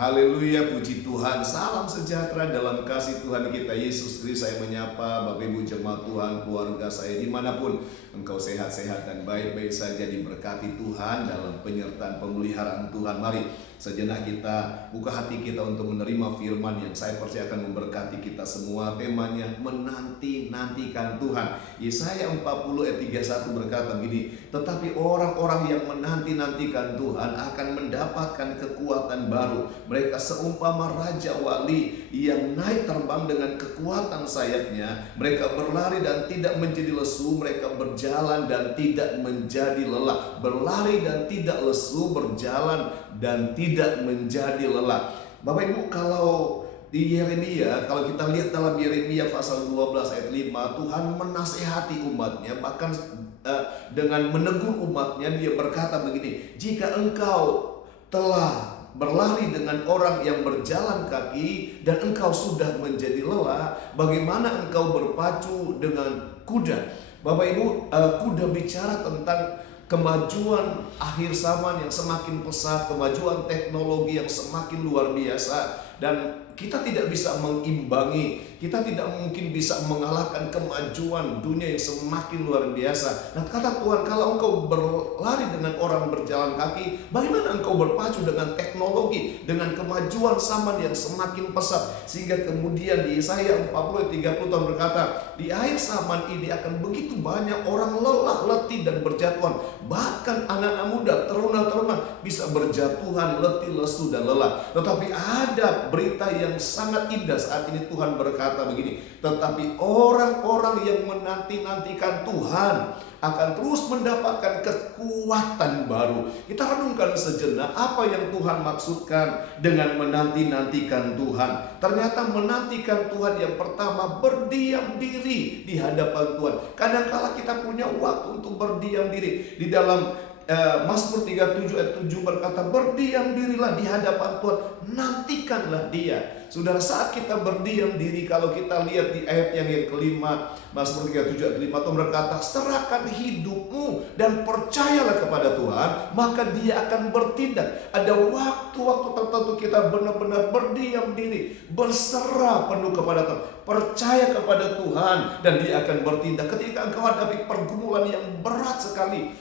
Haleluya, puji Tuhan. Salam sejahtera dalam kasih Tuhan kita Yesus Kristus. Saya menyapa Bapak Ibu jemaat Tuhan, keluarga saya dimanapun engkau sehat-sehat dan baik-baik saja, diberkati Tuhan dalam penyertaan pemeliharaan Tuhan. Mari sejenak kita buka hati kita untuk menerima firman yang saya percaya akan memberkati kita semua. Temanya menanti-nantikan Tuhan. Yesaya 40 ayat 31 berkata begini, tetapi orang-orang yang menanti-nantikan Tuhan akan mendapatkan kekuatan baru. Mereka seumpama raja wali yang naik terbang dengan kekuatan sayapnya. Mereka berlari dan tidak menjadi lesu. Mereka berjalan dan tidak menjadi lelah. Berlari dan tidak lesu, berjalan dan tidak menjadi lelah. Bapak Ibu, kalau di Yeremia, kalau kita lihat dalam Yeremia pasal 12 ayat 5, Tuhan menasihati umatnya, bahkan dengan menegur umatnya. Dia berkata begini, jika engkau telah berlari dengan orang yang berjalan kaki dan engkau sudah menjadi lelah, bagaimana engkau berpacu dengan kuda? Bapak Ibu, kuda bicara tentang kemajuan akhir zaman yang semakin pesat, kemajuan teknologi yang semakin luar biasa, dan kita tidak bisa mengimbangi, kita tidak mungkin bisa mengalahkan kemajuan dunia yang semakin luar biasa. Nah, kata Tuhan, kalau engkau berlari dengan orang berjalan kaki, bagaimana engkau berpacu dengan teknologi, dengan kemajuan zaman yang semakin pesat? Sehingga kemudian di Yesaya 40-30 tahun berkata, di akhir zaman ini akan begitu banyak orang lelah, letih dan berjatuhan. Bahkan anak-anak muda, teruna-teruna bisa berjatuhan, letih, lesu dan lelah. Tetapi ada berita yang sangat indah saat ini. Tuhan berkata begini, tetapi orang-orang yang menanti-nantikan Tuhan akan terus mendapatkan kekuatan baru. Kita renungkan sejenak apa yang Tuhan maksudkan dengan menanti-nantikan Tuhan. Ternyata menantikan Tuhan yang pertama, berdiam diri di hadapan Tuhan. Kadangkala kita punya waktu untuk berdiam diri. Di dalam Mazmur 37 ayat 7 berkata, berdiam dirilah di hadapan Tuhan, nantikanlah Dia. Saudara, saat kita berdiam diri, kalau kita lihat di ayat yang kelima, Mazmur 37 ayat 5, Tuhan berkata, serahkan hidupmu dan percayalah kepada Tuhan, maka Dia akan bertindak. Ada waktu-waktu tertentu kita benar-benar berdiam diri, berserah penuh kepada Tuhan, percaya kepada Tuhan, dan Dia akan bertindak. Ketika engkau hadapi pergumulan yang berat sekali,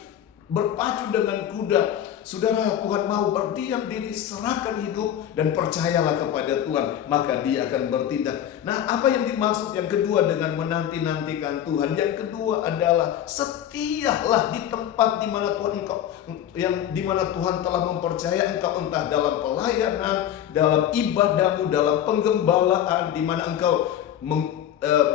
berpacu dengan kuda, saudara, Tuhan mau berdiam diri, serahkan hidup dan percayalah kepada Tuhan, maka Dia akan bertindak. Nah, apa yang dimaksud yang kedua dengan menanti-nantikan Tuhan? Yang kedua adalah setialah di tempat di mana Tuhan di mana Tuhan telah mempercaya engkau, entah dalam pelayanan, dalam ibadahmu, dalam penggembalaan, di mana engkau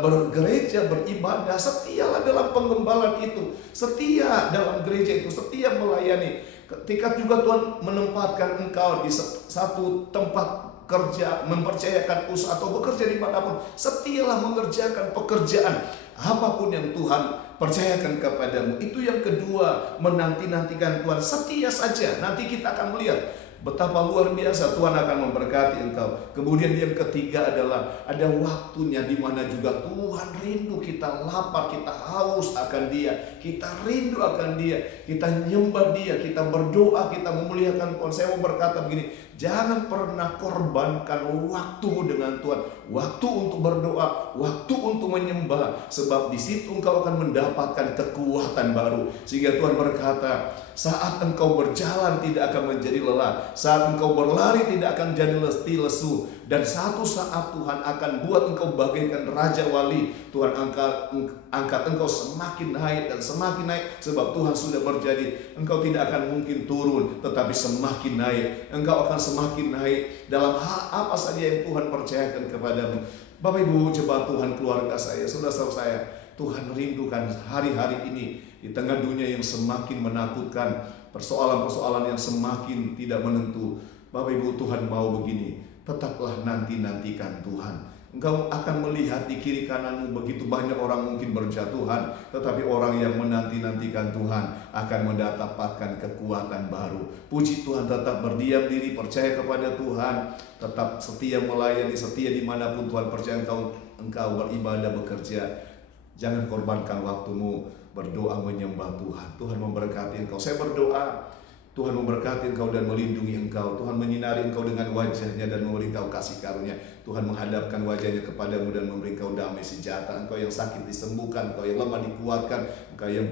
bergereja, beribadah. Setialah dalam penggembalaan itu, setia dalam gereja itu, setia melayani. Ketika juga Tuhan menempatkan engkau di satu tempat kerja, mempercayakan usaha atau bekerja dimanapun, setialah mengerjakan pekerjaan apapun yang Tuhan percayakan kepadamu. Itu yang kedua, menanti-nantikan Tuhan. Setia saja, nanti kita akan melihat betapa luar biasa Tuhan akan memberkati engkau. Kemudian yang ketiga adalah ada waktunya di mana juga Tuhan rindu, kita lapar, kita haus akan Dia, kita rindu akan Dia, kita nyembah Dia, kita berdoa, kita memuliakan Tuhan. Saya mau berkata begini, jangan pernah korbankan waktumu dengan Tuhan, waktu untuk berdoa, waktu untuk menyembah, sebab di situ engkau akan mendapatkan kekuatan baru. Sehingga Tuhan berkata, saat engkau berjalan tidak akan menjadi lelah, saat engkau berlari tidak akan jadi letih lesu, dan satu saat Tuhan akan buat engkau bagaikan raja wali. Tuhan angkat engkau semakin naik dan semakin naik, sebab Tuhan sudah berjanji engkau tidak akan mungkin turun, tetapi semakin naik. Engkau akan semakin naik dalam hal apa saja yang Tuhan percayakan kepadamu. Bapak Ibu jemaat Tuhan, keluarga saya, saudara-saudara saya, Tuhan rindukan hari-hari ini di tengah dunia yang semakin menakutkan, persoalan-persoalan yang semakin tidak menentu. Bapak Ibu, Tuhan mau begini, tetaplah nantikan Tuhan. Engkau akan melihat di kiri kananmu begitu banyak orang mungkin berjatuhan, tetapi orang yang menantikan Tuhan akan mendapatkan kekuatan baru. Puji Tuhan, tetap berdiam diri, percaya kepada Tuhan, tetap setia melayani, setia dimanapun Tuhan percaya engkau beribadah, bekerja. Jangan korbankan waktumu berdoa menyembah Tuhan. Tuhan memberkati engkau. Saya berdoa Tuhan memberkati engkau dan melindungi engkau. Tuhan menyinari engkau dengan wajahnya dan memberi engkau kasih karunia. Tuhan menghadapkan wajahnya kepadamu dan memberi engkau damai sejahtera. Engkau yang sakit disembuhkan, engkau yang lemah dikuatkan, engkau yang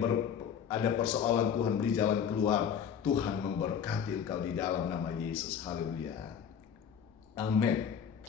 ada persoalan, Tuhan beri jalan keluar. Tuhan memberkati engkau di dalam nama Yesus. Haleluya. Amin.